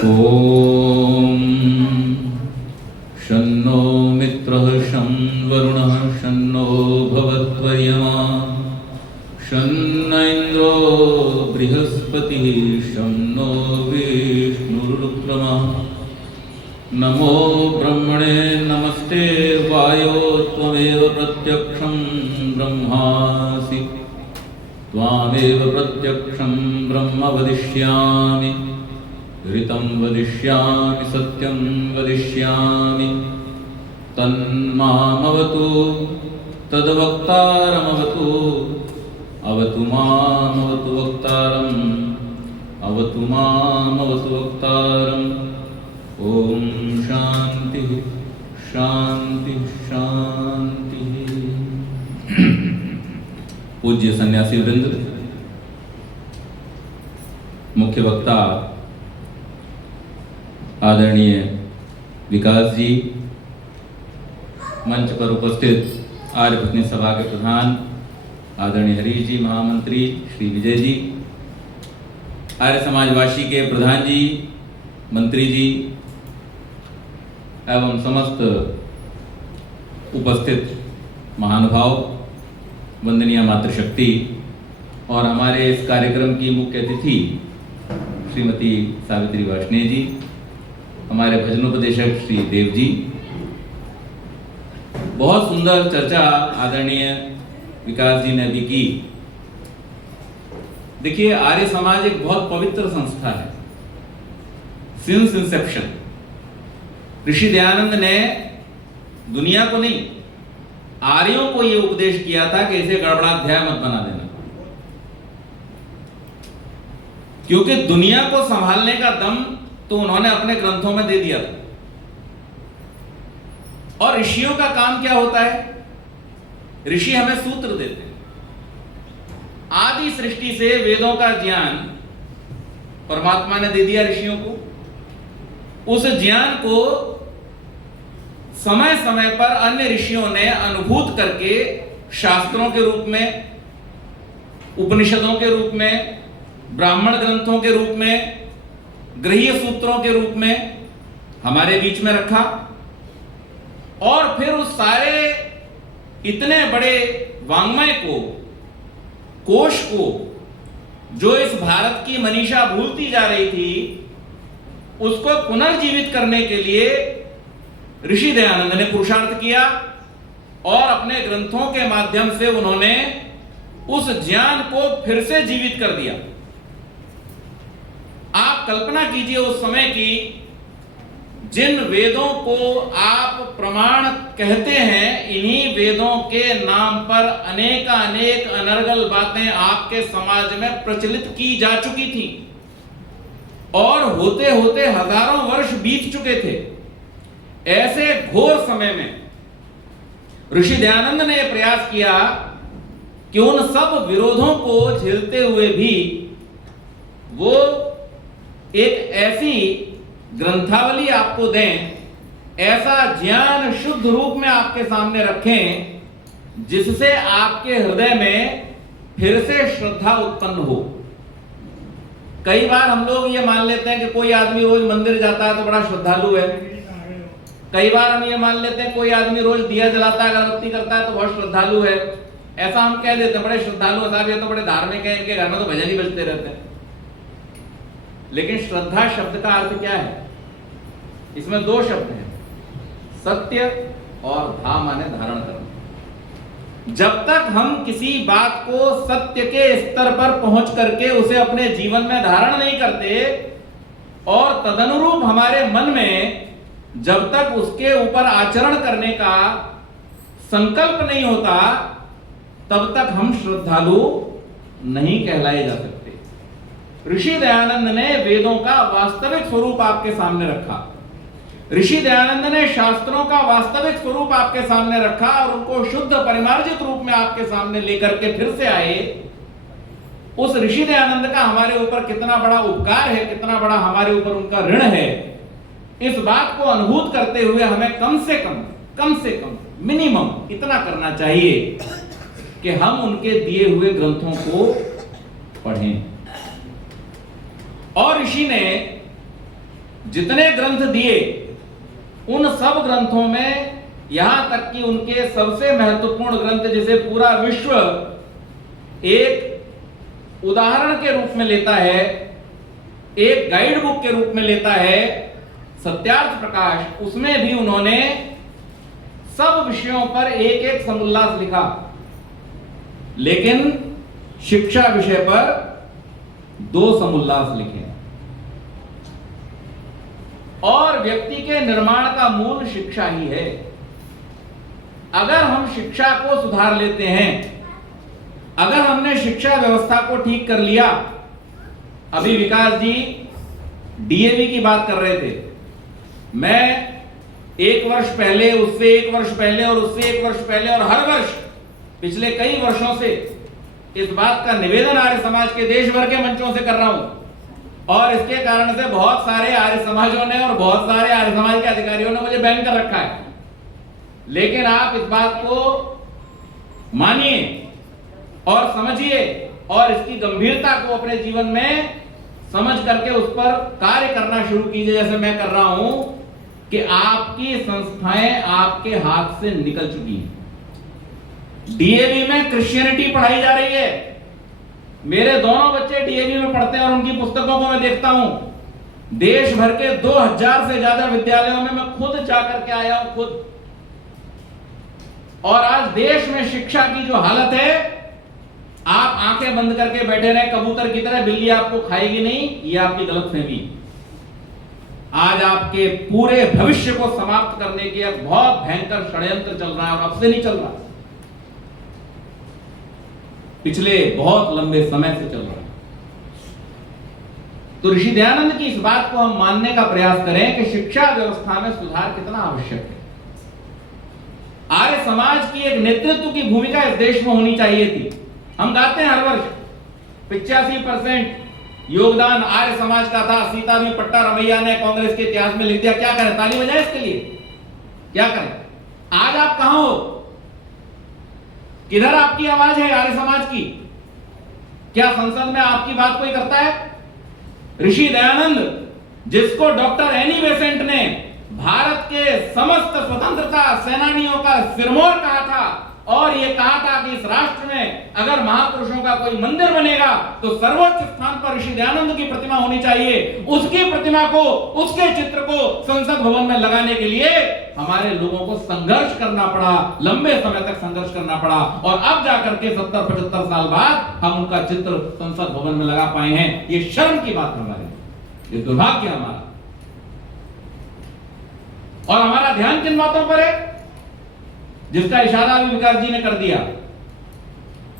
ओम शन्नो मित्रः शं वरुणः शन्नो भवत्वयमा शन्न इन्द्रो बृहस्पतिः शं नो विष्णुरुक्रमः नमो ब्रह्मणे नमस्ते वायो त्वमेव प्रत्यक्षं ब्रह्मासि त्वामेव प्रत्यक्षं ब्रह्म वदिष्यामि ऋतं वदिष्यामि सत्यं वदिष्यामि तन्मामवतु तद्वक्तारमवतु अवतु मामवतु वक्तारम् अवतु मामवतु वक्तारम् ओम शांति शांति शांति। पूज्य सन्यासी वृंद, मुख्य वक्ता आदरणीय विकास जी, मंच पर उपस्थित आर्यपत्नी सभा के प्रधान आदरणीय हरीश जी, महामंत्री श्री विजय जी, आर्य समाजवासी के प्रधान जी, मंत्री जी एवं समस्त उपस्थित महानुभाव, वंदनीय मातृशक्ति और हमारे इस कार्यक्रम की मुख्य अतिथि श्रीमती सावित्री वार्ष्णेय जी, हमारे भजनोपदेशक श्री देव जी। बहुत सुंदर चर्चा आदरणीय विकास जी ने भी की। देखिए, आर्य समाज एक बहुत पवित्र संस्था है। सिंस इंसेप्शन ऋषि दयानंद ने दुनिया को नहीं, आर्यों को यह उपदेश किया था कि इसे गड़बड़ाध्याय मत बना देना, क्योंकि दुनिया को संभालने का दम तो उन्होंने अपने ग्रंथों में दे दिया था। और ऋषियों का काम क्या होता है? ऋषि हमें सूत्र देते हैं। आदि सृष्टि से वेदों का ज्ञान परमात्मा ने दे दिया ऋषियों को। उस ज्ञान को समय समय पर अन्य ऋषियों ने अनुभूत करके शास्त्रों के रूप में, उपनिषदों के रूप में, ब्राह्मण ग्रंथों के रूप में, गृह्य सूत्रों के रूप में हमारे बीच में रखा। और फिर उस सारे इतने बड़े वाङ्मय को, कोश को, जो इस भारत की मनीषा भूलती जा रही थी, उसको पुनर्जीवित करने के लिए ऋषि दयानंद ने पुरुषार्थ किया और अपने ग्रंथों के माध्यम से उन्होंने उस ज्ञान को फिर से जीवित कर दिया। आप कल्पना कीजिए उस समय की, जिन वेदों को आप प्रमाण कहते हैं, इन्हीं वेदों के नाम पर अनेक अनर्गल बातें आपके समाज में प्रचलित की जा चुकी थी और होते होते हजारों वर्ष बीत चुके थे। ऐसे घोर समय में ऋषि दयानंद ने प्रयास किया कि उन सब विरोधों को झेलते हुए भी वो एक ऐसी ग्रंथावली आपको दें, ऐसा ज्ञान शुद्ध रूप में आपके सामने रखें, जिससे आपके हृदय में फिर से श्रद्धा उत्पन्न हो। कई बार हम लोग ये मान लेते हैं कि कोई आदमी रोज मंदिर जाता है तो बड़ा श्रद्धालु है। कई बार हम ये मान लेते हैं कोई आदमी रोज दिया जलाता है, अगरबत्ती करता है तो बहुत श्रद्धालु है। ऐसा हम कह देते हैं, बड़े श्रद्धालु साहब, ये तो बड़े धार्मिक है, इनके घर में तो भजन ही बजते रहते हैं। लेकिन श्रद्धा शब्द का अर्थ क्या है? इसमें दो शब्द हैं, सत्य और धा माने धारण करना। जब तक हम किसी बात को सत्य के स्तर पर पहुंच करके उसे अपने जीवन में धारण नहीं करते और तदनुरूप हमारे मन में जब तक उसके ऊपर आचरण करने का संकल्प नहीं होता, तब तक हम श्रद्धालु नहीं कहलाए जा सकते। ऋषि दयानंद ने वेदों का वास्तविक स्वरूप आपके सामने रखा। ऋषि दयानंद ने शास्त्रों का वास्तविक स्वरूप आपके सामने रखा और उनको शुद्ध परिमार्जित रूप में आपके सामने लेकर के फिर से आए। उस ऋषि दयानंद का हमारे ऊपर कितना बड़ा उपकार है, कितना बड़ा हमारे ऊपर उनका ऋण है, इस बात को अनुभूत करते हुए हमें कम से कम मिनिमम इतना करना चाहिए कि हम उनके दिए हुए ग्रंथों को पढ़ें। और ऋषि ने जितने ग्रंथ दिए उन सब ग्रंथों में, यहां तक कि उनके सबसे महत्वपूर्ण ग्रंथ जिसे पूरा विश्व एक उदाहरण के रूप में लेता है, एक गाइड बुक के रूप में लेता है, सत्यार्थ प्रकाश, उसमें भी उन्होंने सब विषयों पर एक एक समोल्लास लिखा, लेकिन शिक्षा विषय पर 2 समोल्लास लिखे। और व्यक्ति के निर्माण का मूल शिक्षा ही है। अगर हम शिक्षा को सुधार लेते हैं, अगर हमने शिक्षा व्यवस्था को ठीक कर लिया, अभी विकास जी डीएवी की बात कर रहे थे, मैं 1 वर्ष पहले, उससे 1 वर्ष पहले और उससे 1 वर्ष पहले और हर वर्ष पिछले कई वर्षों से इस बात का निवेदन आर्य समाज के देश भर के मंचों से कर रहा हूं, और इसके कारण से बहुत सारे आर्य समाजों ने और बहुत सारे आर्य समाज के अधिकारियों ने मुझे बैन कर रखा है। लेकिन आप इस बात को मानिए और समझिए और इसकी गंभीरता को अपने जीवन में समझ करके उस पर कार्य करना शुरू कीजिए, जैसे मैं कर रहा हूं कि आपकी संस्थाएं आपके हाथ से निकल चुकी हैं। डीएवी में क्रिश्चियनिटी पढ़ाई जा रही है। मेरे दोनों बच्चे डीएवी में पढ़ते हैं और उनकी पुस्तकों को मैं देखता हूं। देश भर के 2000 से ज्यादा विद्यालयों में मैं खुद जाकर के आया हूं, खुद। और आज देश में शिक्षा की जो हालत है, आप आंखें बंद करके बैठे रहे कबूतर की तरह, बिल्ली आपको खाएगी नहीं, ये आपकी गलतफहमी। आज आपके पूरे भविष्य को समाप्त करने की एक बहुत भयंकर षड्यंत्र चल रहा है, और अब से नहीं चल रहा, पिछले बहुत लंबे समय से चल रहा है। तो ऋषि दयानंद की इस बात को हम मानने का प्रयास करें कि शिक्षा व्यवस्था में सुधार कितना आवश्यक है। आर्य समाज की एक नेतृत्व की भूमिका इस देश में होनी चाहिए थी। हम गाते हैं हर वर्ष 85% योगदान आर्य समाज का था। सीता भी पट्टा रमैया ने कांग्रेस के इतिहास में लिख दिया। क्या करें, ताली बजाएं इसके लिए? क्या करें? आज आप कहां हो? किधर आपकी आवाज है आर्य समाज की? क्या संसद में आपकी बात कोई करता है? ऋषि दयानंद, जिसको डॉक्टर एनी बेसेंट ने भारत के समस्त स्वतंत्रता सेनानियों का सिरमौर कहा था, और यह कहा था कि इस राष्ट्र में अगर महापुरुषों का कोई मंदिर बनेगा तो सर्वोच्च स्थान पर ऋषि दयानंद की प्रतिमा होनी चाहिए। उसकी प्रतिमा को, उसके चित्र को संसद भवन में लगाने के लिए हमारे लोगों को संघर्ष करना पड़ा, लंबे समय तक संघर्ष करना पड़ा, और अब जाकर के 70-75 साल बाद हम उनका चित्र संसद भवन में लगा पाए हैं। ये शर्म की बात हमारी, ये दुर्भाग्य हमारा। और हमारा ध्यान किन बातों पर है जिसका इशारा अभी विकास जी ने कर दिया,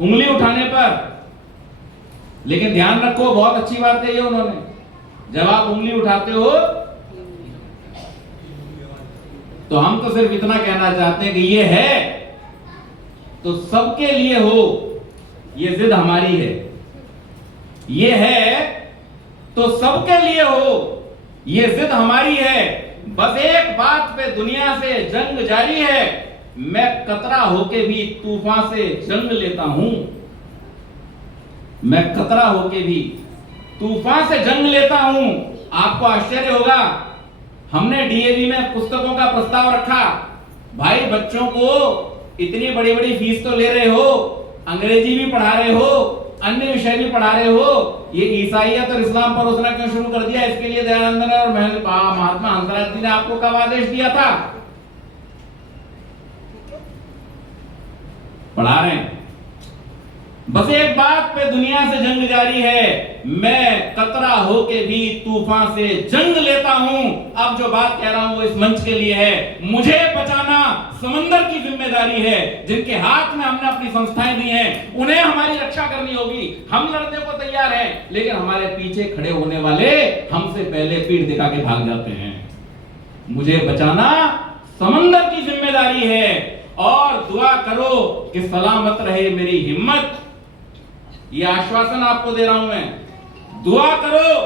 उंगली उठाने पर। लेकिन ध्यान रखो, बहुत अच्छी बात है ये उन्होंने, जब आप उंगली उठाते हो तो हम तो सिर्फ इतना कहना चाहते हैं कि ये है तो सबके लिए हो, ये जिद हमारी है। ये है तो सबके लिए हो, ये जिद हमारी है। बस एक बात पे दुनिया से जंग जारी है, मैं कतरा होके भी तूफान से जंग लेता हूं। मैं कतरा होके भी तूफान से जंग लेता हूं। आपको आश्चर्य होगा, हमने डीएवी में पुस्तकों का प्रस्ताव रखा। भाई, बच्चों को इतनी बड़ी बड़ी फीस तो ले रहे हो, अंग्रेजी भी पढ़ा रहे हो, अन्य विषय भी पढ़ा रहे हो, ये ईसाइयत और इस्लाम परोसना क्यों शुरू कर दिया? इसके लिए दयानंद ने और महात्मा हंसराज जी ने आपको कब आदेश दिया था? पढ़ा रहे हैं। बस एक बात पे दुनिया से जंग जारी है, मैं कतरा होके भी तूफान से जंग लेता हूं। अब जो बात कह रहा हूं वो इस मंच के लिए है। मुझे बचाना समंदर की जिम्मेदारी है। जिनके हाथ में हमने अपनी संस्थाएं दी हैं, उन्हें हमारी रक्षा करनी होगी। हम लड़ने को तैयार हैं, लेकिन हमारे पीछे खड़े होने वाले हमसे पहले पीठ दिखा के भाग जाते हैं। मुझे बचाना समंदर की जिम्मेदारी है, और दुआ करो कि सलामत रहे मेरी हिम्मत। ये आश्वासन आपको दे रहा हूं मैं। दुआ करो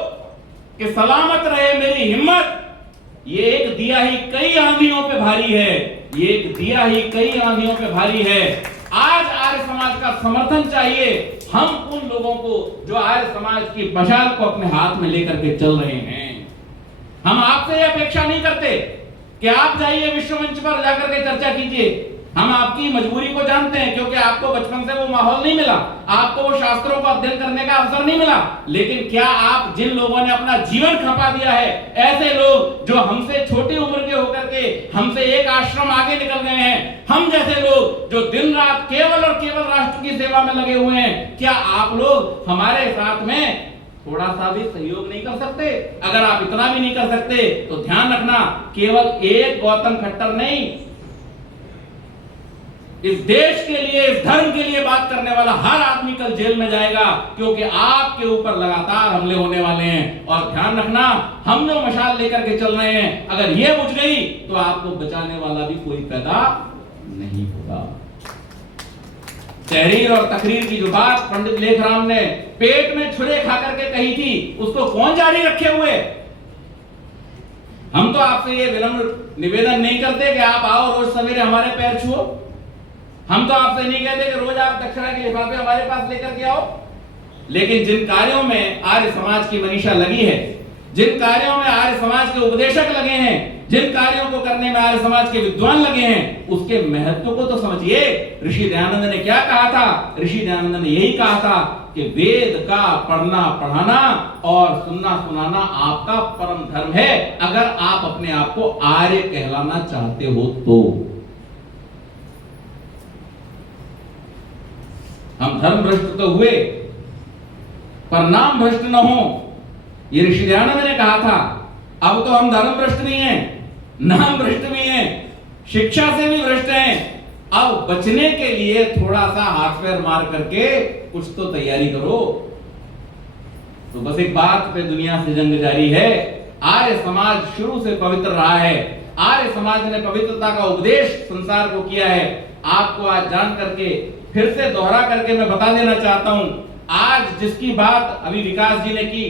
कि सलामत रहे मेरी हिम्मत। ये एक दिया ही कई आंधियों पे भारी है। ये एक दिया ही कई आंधियों पे भारी है। आज आर्य समाज का समर्थन चाहिए। हम उन लोगों को जो आर्य समाज की मशाल को अपने हाथ में लेकर के चल रहे हैं, हम आपसे ये अपेक्षा नहीं करते कि आप जाइए विश्व मंच पर जाकर के चर्चा कीजिए। हम आपकी मजबूरी को जानते हैं, क्योंकि आपको बचपन से वो माहौल नहीं मिला, आपको वो शास्त्रों का अध्ययन करने का अवसर नहीं मिला। लेकिन क्या आप जिन लोगों ने अपना जीवन खपा दिया है, ऐसे लोग जो हमसे छोटी उम्र के होकर के हमसे एक आश्रम आगे निकल गए हैं, हम जैसे लोग जो दिन रात केवल और केवल राष्ट्र की सेवा में लगे हुए हैं, क्या आप लोग हमारे साथ में थोड़ा सा भी सहयोग नहीं कर सकते? अगर आप इतना भी नहीं कर सकते तो ध्यान रखना, केवल एक गौतम खट्टर नहीं, इस देश के लिए, इस धर्म के लिए बात करने वाला हर आदमी कल जेल में जाएगा, क्योंकि आपके ऊपर लगातार हमले होने वाले हैं। और ध्यान रखना, हम जो मशाल लेकर के चल रहे हैं, अगर ये बुझ गई तो आपको बचाने वाला भी कोई पैदा नहीं होगा। तहरीर और तकरीर की जो बात पंडित लेखराम ने पेट में छुरे खाकर के कही थी, उसको कौन जारी रखे हुए? हम तो आपसे ये विनम्र निवेदन नहीं करते कि आप आओ रोज सवेरे हमारे पैर छुओ। हम तो आपसे नहीं कहते कि रोज आप दक्षिणा के लिफाफे हमारे पास लेकर के आओ। लेकिन जिन कार्यों में आर्य समाज की मनीषा लगी है, जिन कार्यों में आर्य समाज के उपदेशक लगे हैं, जिन कार्यों को करने में आर्य समाज के विद्वान लगे हैं, उसके महत्व को तो समझिए। ऋषि दयानंद ने क्या कहा था? ऋषि दयानंद ने यही कहा था कि वेद का पढ़ना पढ़ाना और सुनना सुनाना आपका परम धर्म है, अगर आप अपने आप को आर्य कहलाना चाहते हो तो। हम धर्म भ्रष्ट तो हुए पर नाम भ्रष्ट न हो, ये ऋषि दयानंद ने कहा था। अब तो हम धर्म भ्रष्ट नहीं हैं, नाम भ्रष्ट भी हैं, शिक्षा से भी भ्रष्ट हैं। अब बचने के लिए थोड़ा सा हाथ पैर मार करके कुछ तो तैयारी करो। तो बस एक बात पे दुनिया से जंग जारी है। आर्य समाज शुरू से पवित्र रहा है, आर्य समाज ने पवित्रता का उपदेश संसार को किया है। आपको आज जान करके फिर से दोहरा करके मैं बता देना चाहता हूं, आज जिसकी बात अभी विकास जी ने की,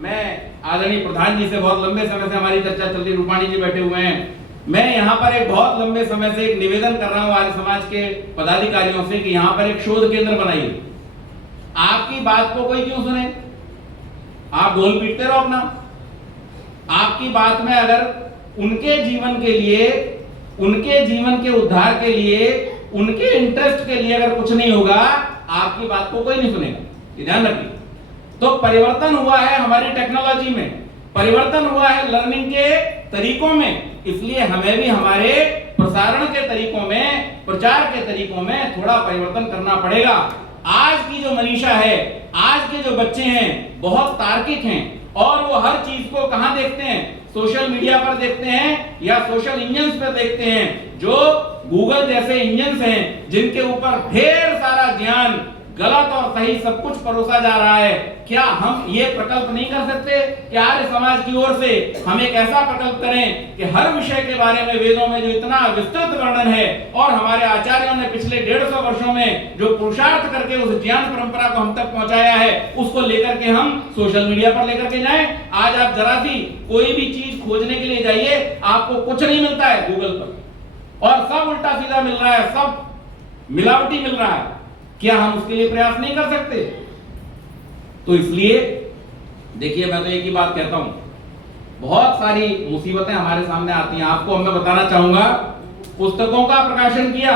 मैं आदरणीय प्रधान जी से बहुत लंबे समय से हमारी चर्चा चल रही, रूपाणी जी बैठे हुए हैं, मैं यहाँ पर एक बहुत लंबे समय से एक निवेदन कर रहा हूँ आर्य समाज के पदाधिकारियों से कि यहाँ पर एक शोध केंद्र बनाइए। आपकी बात को कोई क्यों सुने? आप ढोल पीटते रहो अपना। आपकी बात में अगर उनके जीवन के लिए, उनके जीवन के उद्धार के लिए, उनके इंटरेस्ट के लिए अगर कुछ नहीं होगा, आपकी बात को कोई नहीं सुनेगा, ये ध्यान रखिए। तो परिवर्तन हुआ है हमारी टेक्नोलॉजी में, परिवर्तन हुआ है लर्निंग के तरीकों में, इसलिए हमें भी हमारे प्रसारण के तरीकों में, प्रचार के तरीकों में थोड़ा परिवर्तन करना पड़ेगा। आज की जो मनीषा है, आज के जो बच्चे हैं बहुत तार्किक हैं और वो हर चीज को कहां देखते हैं? सोशल मीडिया पर देखते हैं या सोशल इंजन्स पर देखते हैं, जो गूगल जैसे इंजन्स हैं जिनके ऊपर ढेर सारा ज्ञान, गलत और सही सब कुछ परोसा जा रहा है। क्या हम ये प्रकल्प नहीं कर सकते कि आर्य समाज की ओर से हम एक ऐसा प्रकल्प करें कि हर विषय के बारे में वेदों में जो इतना विस्तृत वर्णन है और हमारे आचार्यों ने पिछले 150 वर्षों में जो पुरुषार्थ करके उस ज्ञान परंपरा को हम तक पहुंचाया है, उसको लेकर के हम सोशल मीडिया पर लेकर के जाएं। आज आप जरा सी कोई भी चीज खोजने के लिए जाइए, आपको कुछ नहीं मिलता है गूगल पर और सब उल्टा सीधा मिल रहा है, सब मिलावटी मिल रहा है। क्या हम उसके लिए प्रयास नहीं कर सकते? तो इसलिए देखिए, मैं तो एक ही बात कहता हूं, बहुत सारी मुसीबतें हमारे सामने आती हैं। आपको मैं बताना चाहूंगा, पुस्तकों का प्रकाशन किया,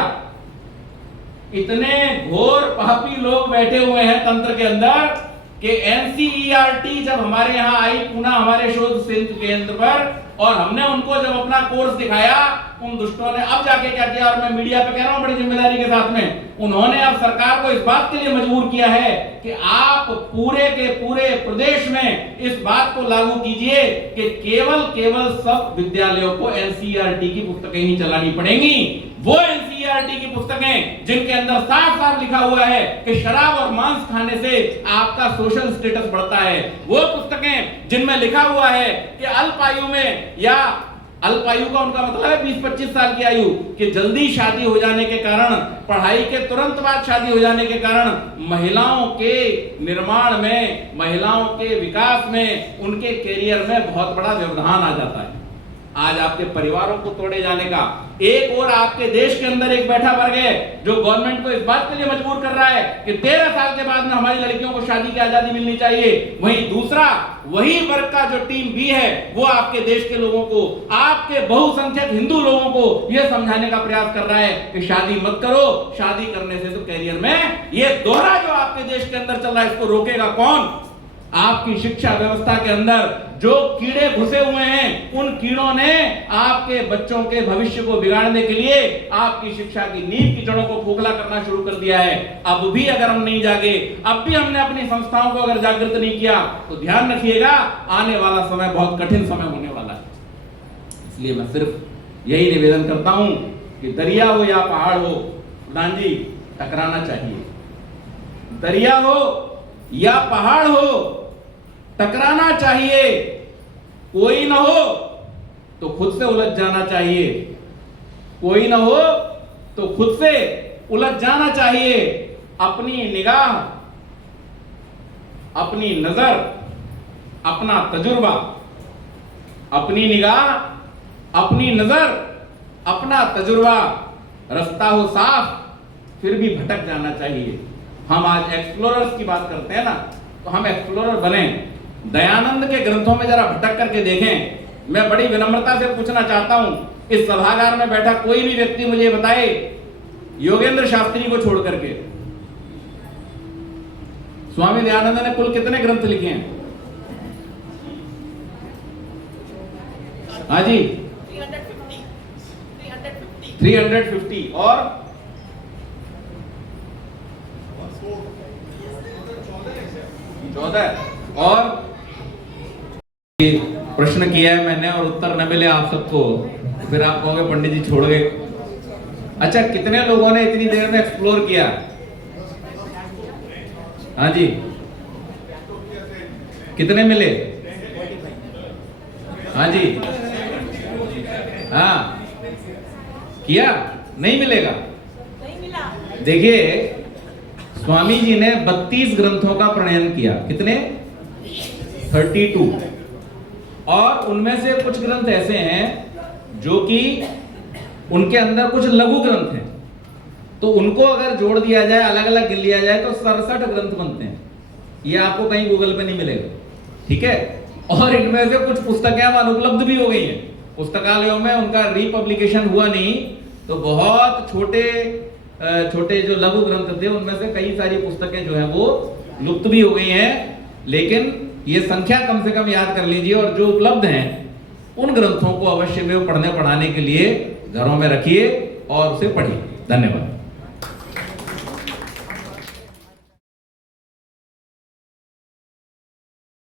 इतने घोर पापी लोग बैठे हुए हैं तंत्र के अंदर कि एनसीईआरटी जब हमारे यहाँ आई पूना हमारे शोध केंद्र पर, और हमने उनको जब अपना कोर्स दिखाया, उन दुष्टों ने अब जाके क्या किया, और मैं मीडिया पे कह रहा हूं बड़ी जिम्मेदारी के साथ में, उन्होंने अब सरकार को इस बात के लिए मजबूर किया है कि आप पूरे के पूरे प्रदेश में इस बात को लागू कीजिए कि केवल सब विद्यालयों को एनसीईआरटी की पुस्तकें ही चलानी पड़ेंगी। वो एनसीईआरटी की पुस्तकें जिनके अंदर साफ साफ लिखा हुआ है कि शराब और मांस खाने से आपका सोशल स्टेटस बढ़ता है, वो पुस्तकें जिनमें लिखा हुआ है कि अल्पायु में, या अल्पायु का उनका मतलब है 20-25 साल की आयु, कि जल्दी शादी हो जाने के कारण, पढ़ाई के तुरंत बाद शादी हो जाने के कारण महिलाओं के निर्माण में, महिलाओं के विकास में, उनके कैरियर में बहुत बड़ा व्यवधान आ जाता है। आज आपके परिवारों को तोड़े जाने का। एक और आपके देश के अंदर एक बैठा वर्ग है जो गवर्नमेंट को इस बात के लिए मजबूर कर रहा है कि 13 साल के बाद में हमारी लड़कियों को शादी की आजादी मिलनी चाहिए। वहीं दूसरा वही वर्ग का जो टीम बी है वो आपके देश के लोगों को, आपके बहुसंख्यक हिंदू लोगों को यह समझाने का प्रयास कर रहा है कि शादी मत करो, शादी करने से तो कैरियर में ये दोहरा जो आपके देश के अंदर चल रहा है इसको रोकेगा कौन? आपकी शिक्षा व्यवस्था के अंदर जो कीड़े घुसे हुए हैं उन कीड़ों ने आपके बच्चों के भविष्य को बिगाड़ने के लिए आपकी शिक्षा की नींव की जड़ों को खोखला करना शुरू कर दिया है। अब भी अगर हम नहीं जागे, अब भी हमने अपनी संस्थाओं को अगर जागृत नहीं किया तो ध्यान रखिएगा आने वाला समय बहुत कठिन समय होने वाला है। इसलिए मैं सिर्फ यही निवेदन करता हूं कि दरिया हो या पहाड़ हो, प्रधान जी टकराना चाहिए। दरिया हो या पहाड़ हो टकराना चाहिए। कोई ना हो तो खुद से उलझ जाना चाहिए, कोई ना हो तो खुद से उलझ जाना चाहिए। अपनी निगाह, अपनी नजर, अपना तजुर्बा, अपनी निगाह, अपनी नजर, अपना तजुर्बा, रास्ता हो साफ फिर भी भटक जाना चाहिए। हम आज एक्सप्लोरर्स की बात करते हैं ना, तो हम एक्सप्लोरर बने। दयानंद के ग्रंथों में जरा भटक करके देखें। मैं बड़ी विनम्रता से पूछना चाहता हूं, इस सभागार में बैठा कोई भी व्यक्ति मुझे बताए योगेंद्र शास्त्री को छोड़ करके स्वामी दयानंद ने कुल कितने ग्रंथ लिखे हैं? हाँ जी 350 और 14 और प्रश्न किया है मैंने और उत्तर न मिले आप सबको, फिर आप कहोगे पंडित जी छोड़ गए। अच्छा, कितने लोगों ने इतनी देर में एक्सप्लोर किया? हाँ जी, कितने मिले? हाँ जी, हाँ किया? नहीं मिलेगा? नहीं मिला। देखिए स्वामी जी ने 32 ग्रंथों का प्रणयन किया। कितने? 32। और उनमें से कुछ ग्रंथ ऐसे हैं जो कि उनके अंदर कुछ लघु ग्रंथ हैं, तो उनको अगर जोड़ दिया जाए, अलग अलग गिन लिया जाए तो 67 ग्रंथ बनते हैं। ये आपको कहीं गूगल पे नहीं मिलेगा, ठीक है। और इनमें से कुछ पुस्तकें अब अनुपलब्ध भी हो गई हैं, पुस्तकालयों में उनका रीपब्लिकेशन हुआ नहीं, तो बहुत छोटे छोटे जो लघु ग्रंथ थे उनमें से कई सारी पुस्तकें जो है वो लुप्त भी हो गई हैं। लेकिन ये संख्या कम से कम याद कर लीजिए, और जो उपलब्ध हैं उन ग्रंथों को अवश्य में पढ़ने पढ़ाने के लिए घरों में रखिए और उसे पढ़िए। धन्यवाद।